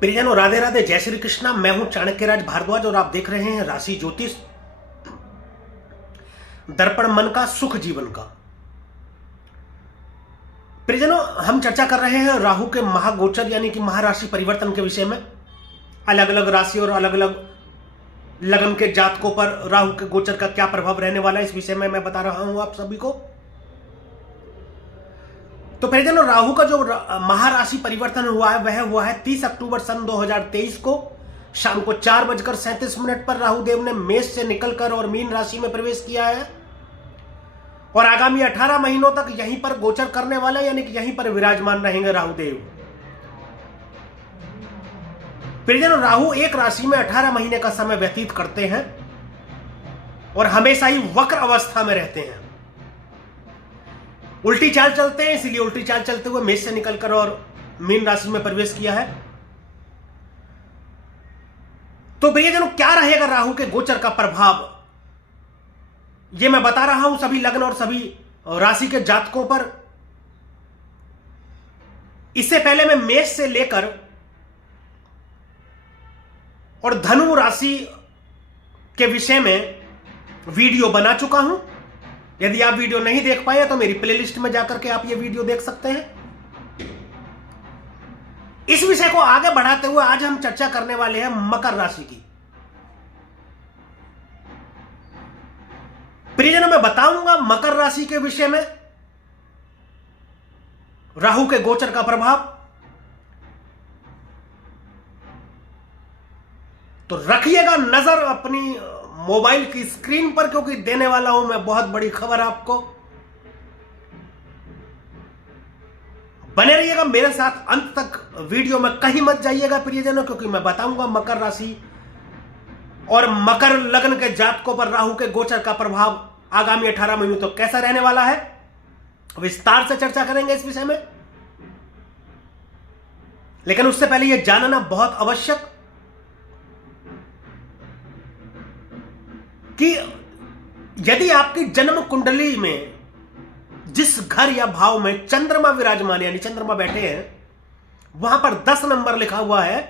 प्रियजनों, राधे राधे, जय श्री कृष्णा। मैं हूं चाणक्यराज भारद्वाज और आप देख रहे हैं राशि ज्योतिष दर्पण मन का सुख जीवन का। प्रियजनों, हम चर्चा कर रहे हैं राहु के महागोचर यानी कि महाराशि परिवर्तन के विषय में। अलग अलग राशि और अलग अलग लगन के जातकों पर राहु के गोचर का क्या प्रभाव रहने वाला है, इस विषय में मैं बता रहा हूं आप सभी को। तो प्रियजनों, राहु का जो महाराशि परिवर्तन हुआ है वह हुआ है 30 अक्टूबर सन 2023 को शाम को 4:37 पर राहु देव ने मेष से निकलकर और मीन राशि में प्रवेश किया है और आगामी 18 महीनों तक यहीं पर गोचर करने वाले यानी कि यहीं पर विराजमान रहेंगे राहु देव। प्रियजनों, राहु एक राशि में 18 महीने का समय व्यतीत करते हैं और हमेशा ही वक्र अवस्था में रहते हैं। उल्टी चाल चलते हैं, इसीलिए उल्टी चाल चलते हुए मेष से निकलकर और मीन राशि में प्रवेश किया है। तो प्रियजनों, क्या रहेगा राहु के गोचर का प्रभाव, यह मैं बता रहा हूं सभी लग्न और सभी राशि के जातकों पर। इससे पहले मैं मेष से लेकर और धनु राशि के विषय में वीडियो बना चुका हूं। यदि आप वीडियो नहीं देख पाए तो मेरी प्लेलिस्ट में जाकर के आप ये वीडियो देख सकते हैं। इस विषय को आगे बढ़ाते हुए आज हम चर्चा करने वाले हैं मकर राशि की। प्रियजनों, मैं बताऊंगा मकर राशि के विषय में राहु के गोचर का प्रभाव। तो रखिएगा नजर अपनी मोबाइल की स्क्रीन पर, क्योंकि देने वाला हूं मैं बहुत बड़ी खबर आपको। बने रहिएगा मेरे साथ अंत तक वीडियो में, कहीं मत जाइएगा प्रियजनों, क्योंकि मैं बताऊंगा मकर राशि और मकर लग्न के जातकों पर राहु के गोचर का प्रभाव आगामी 18 महीनों तक कैसा रहने वाला है। विस्तार से चर्चा करेंगे इस विषय में, लेकिन उससे पहले यह जानना बहुत आवश्यक कि यदि आपकी जन्म कुंडली में जिस घर या भाव में चंद्रमा विराजमान यानी चंद्रमा बैठे हैं वहां पर 10 नंबर लिखा हुआ है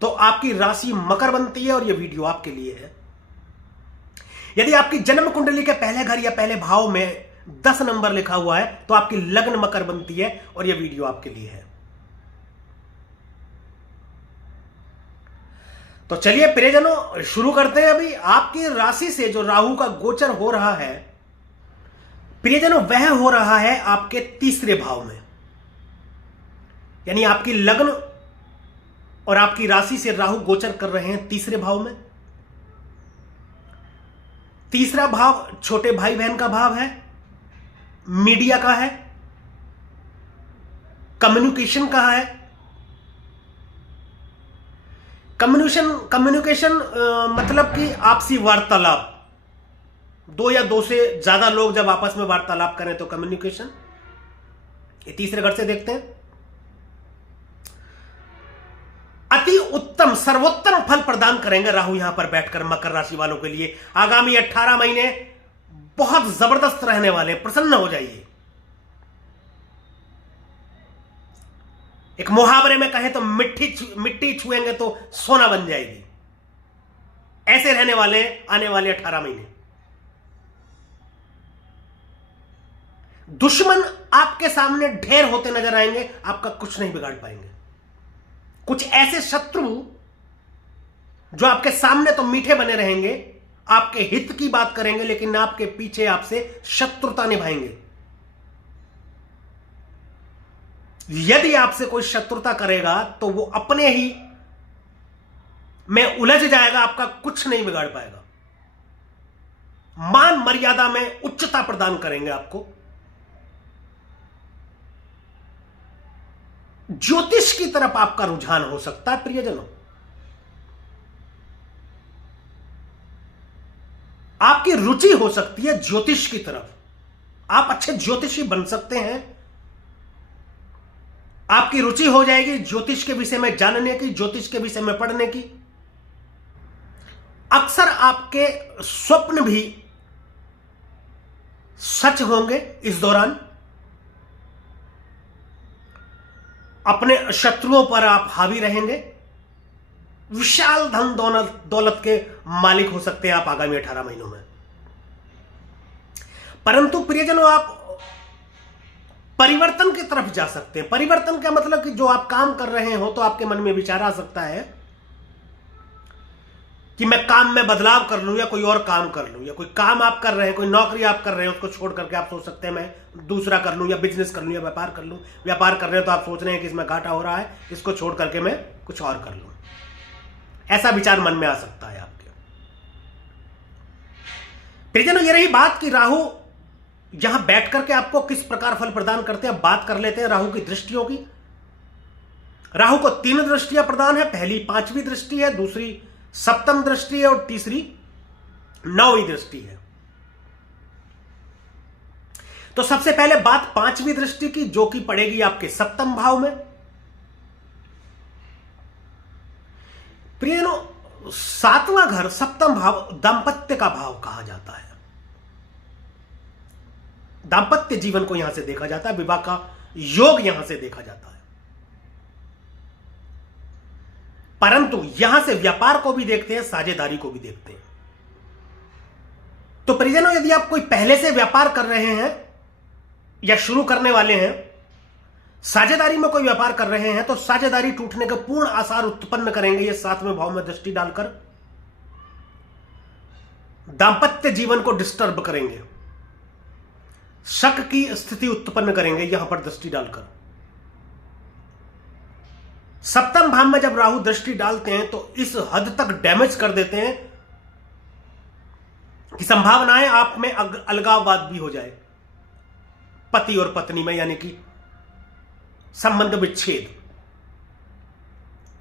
तो आपकी राशि मकर बनती है और यह वीडियो आपके लिए है। यदि आपकी जन्म कुंडली के पहले घर या पहले भाव में 10 नंबर लिखा हुआ है तो आपकी लग्न मकर बनती है और यह वीडियो आपके लिए है। तो चलिए प्रियजनों, शुरू करते हैं। अभी आपकी राशि से जो राहु का गोचर हो रहा है प्रियजनों, वह हो रहा है आपके तीसरे भाव में, यानी आपकी लग्न और आपकी राशि से राहु गोचर कर रहे हैं तीसरे भाव में। तीसरा भाव छोटे भाई बहन का भाव है, मीडिया का है, कम्युनिकेशन का है। कम्युनिकेशन मतलब कि आपसी वार्तालाप, दो या दो से ज्यादा लोग जब आपस में वार्तालाप करें तो कम्युनिकेशन। ये तीसरे घर से देखते हैं। अति उत्तम सर्वोत्तम फल प्रदान करेंगे राहु यहां पर बैठकर मकर राशि वालों के लिए। आगामी 18 महीने बहुत जबरदस्त रहने वाले, प्रसन्न हो जाइए। एक मुहावरे में कहें तो मिट्टी छुएंगे तो सोना बन जाएगी। ऐसे रहने वाले आने वाले 18 महीने। दुश्मन आपके सामने ढेर होते नजर आएंगे, आपका कुछ नहीं बिगाड़ पाएंगे। कुछ ऐसे शत्रु जो आपके सामने तो मीठे बने रहेंगे, आपके हित की बात करेंगे, लेकिन आपके पीछे आपसे शत्रुता निभाएंगे। यदि आपसे कोई शत्रुता करेगा तो वो अपने ही में उलझ जाएगा, आपका कुछ नहीं बिगाड़ पाएगा। मान मर्यादा में उच्चता प्रदान करेंगे आपको। ज्योतिष की तरफ आपका रुझान हो सकता है प्रियजनों। आपकी रुचि हो सकती है ज्योतिष की तरफ, आप अच्छे ज्योतिषी बन सकते हैं। आपकी रुचि हो जाएगी ज्योतिष के विषय में जानने की, ज्योतिष के विषय में पढ़ने की। अक्सर आपके स्वप्न भी सच होंगे इस दौरान। अपने शत्रुओं पर आप हावी रहेंगे, विशाल धन दौलत के मालिक हो सकते हैं आप आगामी 18 महीनों में। परंतु प्रियजनों, आप परिवर्तन की तरफ जा सकते हैं। परिवर्तन का मतलब कि जो आप काम कर रहे हो तो आपके मन में विचार आ सकता है कि मैं काम में बदलाव कर लूं या कोई और काम कर लूं, या कोई काम आप कर रहे हैं, कोई नौकरी आप कर रहे हैं, उसको छोड़ करके आप सोच सकते हैं मैं दूसरा कर लूं, या बिजनेस कर लूं, या व्यापार कर लूं। व्यापार कर रहे हैं तो आप सोच रहे हैं कि इसमें घाटा हो रहा है, इसको छोड़ करके मैं कुछ और कर लूं। ऐसा विचार मन में आ सकता है आपके। प्रियजनों, ये रही बात कि राहु यहां बैठ करके आपको किस प्रकार फल प्रदान करते हैं। बात कर लेते हैं राहु की दृष्टियों की। राहु को 3 दृष्टियां प्रदान है। पहली 5वीं दृष्टि है, दूसरी 7वीं दृष्टि है और तीसरी 9वीं दृष्टि है। तो सबसे पहले बात 5वीं दृष्टि की, जो कि पड़ेगी आपके 7वें भाव में। प्रियजनों, 7वां घर 7वां भाव दांपत्य का भाव कहा जाता है। दांपत्य जीवन को यहां से देखा जाता है, विवाह का योग यहां से देखा जाता है। परंतु यहां से व्यापार को भी देखते हैं, साझेदारी को भी देखते हैं। तो परिजनों, यदि आप कोई पहले से व्यापार कर रहे हैं या शुरू करने वाले हैं, साझेदारी में कोई व्यापार कर रहे हैं, तो साझेदारी टूटने के पूर्ण आसार उत्पन्न करेंगे ये 7वें भाव में दृष्टि डालकर। दांपत्य जीवन को डिस्टर्ब करेंगे, शक की स्थिति उत्पन्न करेंगे यहां पर दृष्टि डालकर। 7वें भाव में जब राहु दृष्टि डालते हैं तो इस हद तक डैमेज कर देते हैं कि संभावनाएं आप में अलगाववाद भी हो जाए, पति और पत्नी में, यानी कि संबंध विच्छेद।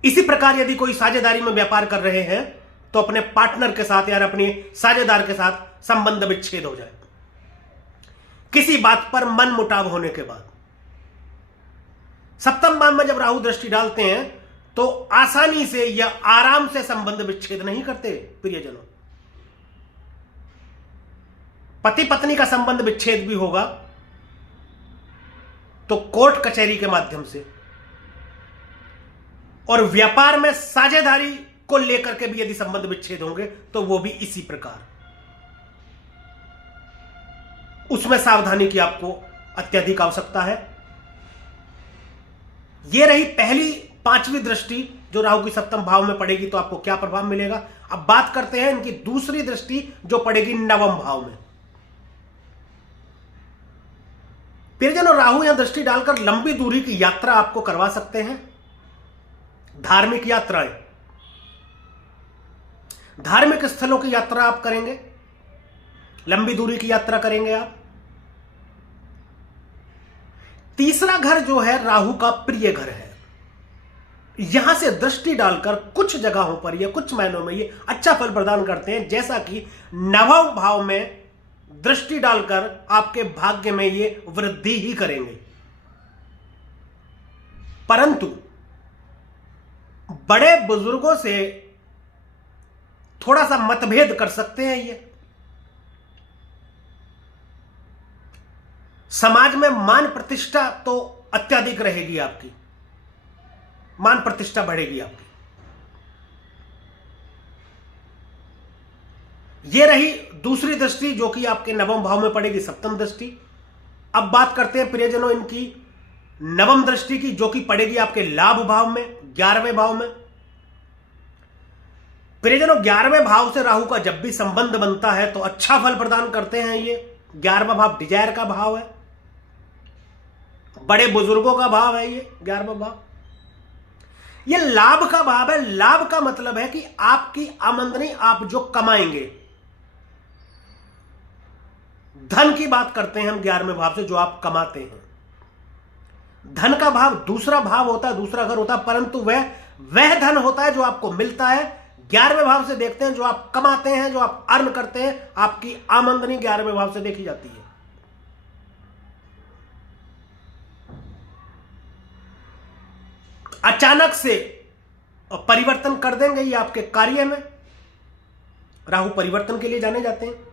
इसी प्रकार यदि कोई साझेदारी में व्यापार कर रहे हैं तो अपने पार्टनर के साथ या अपने साझेदार के साथ संबंध विच्छेद हो जाए किसी बात पर मन मुटाव होने के बाद। 7वें भाव में जब राहु दृष्टि डालते हैं तो आसानी से या आराम से संबंध विच्छेद नहीं करते प्रियजनों। पति पत्नी का संबंध विच्छेद भी होगा तो कोर्ट कचहरी के माध्यम से, और व्यापार में साझेदारी को लेकर के भी यदि संबंध विच्छेद होंगे तो वो भी इसी प्रकार। उसमें सावधानी की आपको अत्यधिक आवश्यकता है। यह रही पहली 5वीं दृष्टि जो राहु की 7वें भाव में पड़ेगी, तो आपको क्या प्रभाव मिलेगा। अब बात करते हैं इनकी दूसरी दृष्टि जो पड़ेगी 9वें भाव में। प्रियजनों, राहु यहां दृष्टि डालकर लंबी दूरी की यात्रा आपको करवा सकते हैं। धार्मिक यात्राएं, धार्मिक स्थलों की यात्रा आप करेंगे, लंबी दूरी की यात्रा करेंगे आप। तीसरा घर जो है राहु का प्रिय घर है। यहां से दृष्टि डालकर कुछ जगहों पर या कुछ महीनों में ये अच्छा फल प्रदान करते हैं, जैसा कि 9वें भाव में दृष्टि डालकर आपके भाग्य में ये वृद्धि ही करेंगे। परंतु बड़े बुजुर्गों से थोड़ा सा मतभेद कर सकते हैं ये। समाज में मान प्रतिष्ठा तो अत्यधिक रहेगी आपकी, मान प्रतिष्ठा बढ़ेगी आपकी। यह रही दूसरी दृष्टि जो कि आपके 9वें भाव में पड़ेगी, 7वीं दृष्टि। अब बात करते हैं प्रियजनों इनकी 9वीं दृष्टि की, जो कि पड़ेगी आपके लाभ भाव में, 11वें भाव में। प्रियजनों, 11वें भाव से राहु का जब भी संबंध बनता है तो अच्छा फल प्रदान करते हैं ये। 11वां भाव डिजायर का भाव है, बड़े बुजुर्गों का भाव है ये 11वां भाव। ये लाभ का भाव है। लाभ का मतलब है कि आपकी आमदनी, आप जो कमाएंगे, धन की बात करते हैं हम 11वें भाव से, जो आप कमाते हैं। धन का भाव दूसरा भाव होता है, दूसरा घर होता है, परंतु वह धन होता है जो आपको मिलता है। 11वें भाव से देखते हैं जो आप कमाते हैं, जो आप अर्न करते हैं, आपकी आमदनी 11वें भाव से देखी जाती है। अचानक से परिवर्तन कर देंगे ये आपके कार्य में। राहु परिवर्तन के लिए जाने जाते हैं।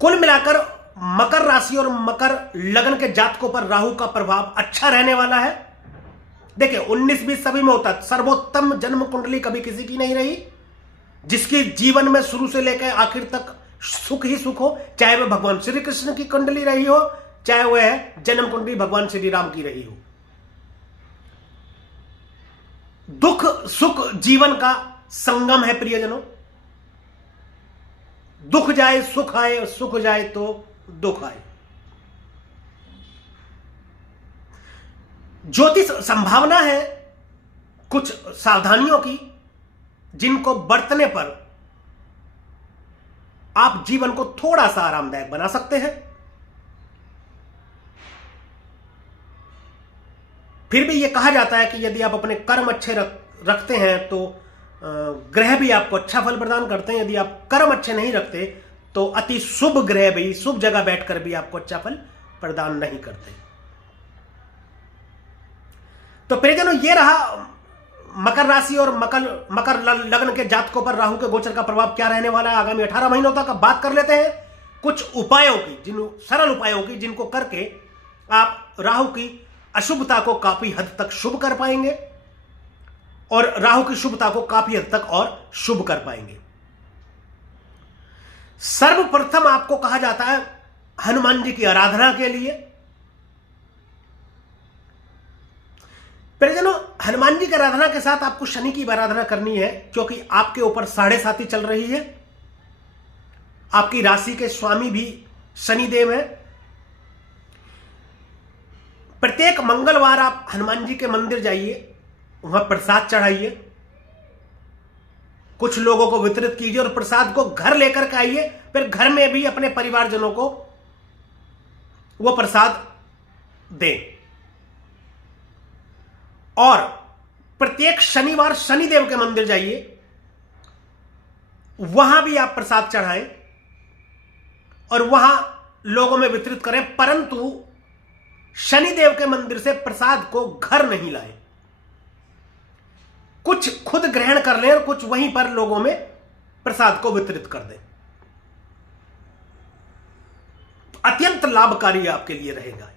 कुल मिलाकर मकर राशि और मकर लग्न के जातकों पर राहु का प्रभाव अच्छा रहने वाला है। देखिए 19-20 सभी में होता है। सर्वोत्तम जन्म कुंडली कभी किसी की नहीं रही, जिसकी जीवन में शुरू से लेकर आखिर तक सुख ही सुख हो, चाहे वह भगवान श्री कृष्ण की कुंडली रही हो, चाहे वह जन्म कुंडली भगवान श्री राम की रही हो। दुख सुख जीवन का संगम है प्रियजनों। दुख जाए सुख आए, सुख जाए तो दुख आए। ज्योतिष संभावना है कुछ सावधानियों की, जिनको बरतने पर आप जीवन को थोड़ा सा आरामदायक बना सकते हैं। फिर भी यह कहा जाता है कि यदि आप अपने कर्म अच्छे रखते हैं तो ग्रह भी आपको अच्छा फल प्रदान करते हैं। यदि आप कर्म अच्छे नहीं रखते तो अति शुभ ग्रह भी शुभ जगह बैठकर भी आपको अच्छा फल प्रदान नहीं करते। तो प्रियजनों, ये रहा मकर राशि और मकर लग्न के जातकों पर राहु के गोचर का प्रभाव क्या रहने वाला है आगामी 18 महीनों तक। अब बात कर लेते हैं कुछ उपायों की, सरल उपायों की, जिनको करके आप राहु की अशुभता को काफी हद तक शुभ कर पाएंगे और राहु की शुभता को काफी हद तक और शुभ कर पाएंगे। सर्वप्रथम आपको कहा जाता है हनुमान जी की आराधना के लिए। परिजनों, हनुमान जी की आराधना के साथ आपको शनि की आराधना करनी है, क्योंकि आपके ऊपर 7.5 चल रही है। आपकी राशि के स्वामी भी शनिदेव है। प्रत्येक मंगलवार आप हनुमान जी के मंदिर जाइए, वहां प्रसाद चढ़ाइए, कुछ लोगों को वितरित कीजिए और प्रसाद को घर लेकर के आइए। फिर घर में भी अपने परिवारजनों को वो प्रसाद दें। और प्रत्येक शनिवार शनिदेव के मंदिर जाइए, वहां भी आप प्रसाद चढ़ाएं और वहां लोगों में वितरित करें, परंतु शनिदेव के मंदिर से प्रसाद को घर नहीं लाएं। कुछ खुद ग्रहण कर लें और कुछ वहीं पर लोगों में प्रसाद को वितरित कर दें। अत्यंत लाभकारी आपके लिए रहेगा।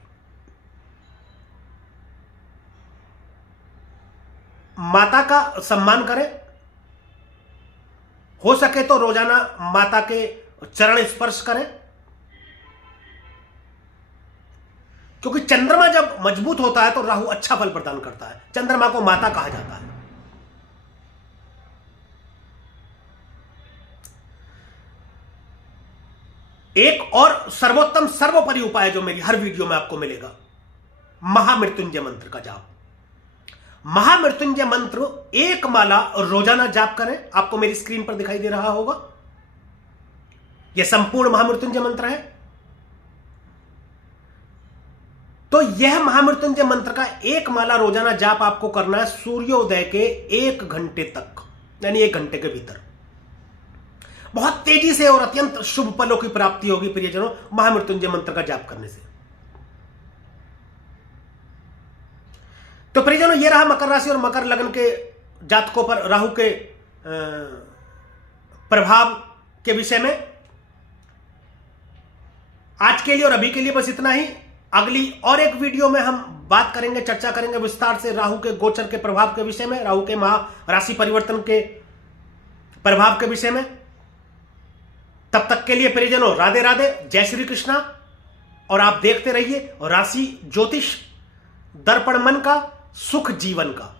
माता का सम्मान करें, हो सके तो रोजाना माता के चरण स्पर्श करें, क्योंकि चंद्रमा जब मजबूत होता है तो राहु अच्छा फल प्रदान करता है। चंद्रमा को माता कहा जाता है। एक और सर्वोत्तम सर्वोपरि उपाय जो मेरी हर वीडियो में आपको मिलेगा, महामृत्युंजय मंत्र का जाप। महामृत्युंजय मंत्र 1 माला रोजाना जाप करें। आपको मेरी स्क्रीन पर दिखाई दे रहा होगा, यह संपूर्ण महामृत्युंजय मंत्र है। तो यह महामृत्युंजय मंत्र का 1 माला रोजाना जाप आपको करना है सूर्योदय के 1 घंटे तक, यानी 1 घंटे के भीतर। बहुत तेजी से और अत्यंत शुभ फलों की प्राप्ति होगी प्रियजनों महामृत्युंजय मंत्र का जाप करने से। तो प्रियजनों, यह रहा मकर राशि और मकर लग्न के जातकों पर राहु के प्रभाव के विषय में। आज के लिए और अभी के लिए बस इतना ही। अगली और एक वीडियो में हम बात करेंगे, चर्चा करेंगे विस्तार से राहु के गोचर के प्रभाव के विषय में, राहु के राशि परिवर्तन के प्रभाव के विषय में। तब तक के लिए परिजनों राधे राधे, जय श्री कृष्णा। और आप देखते रहिए राशि ज्योतिष दर्पण मन का, सुख जीवन का।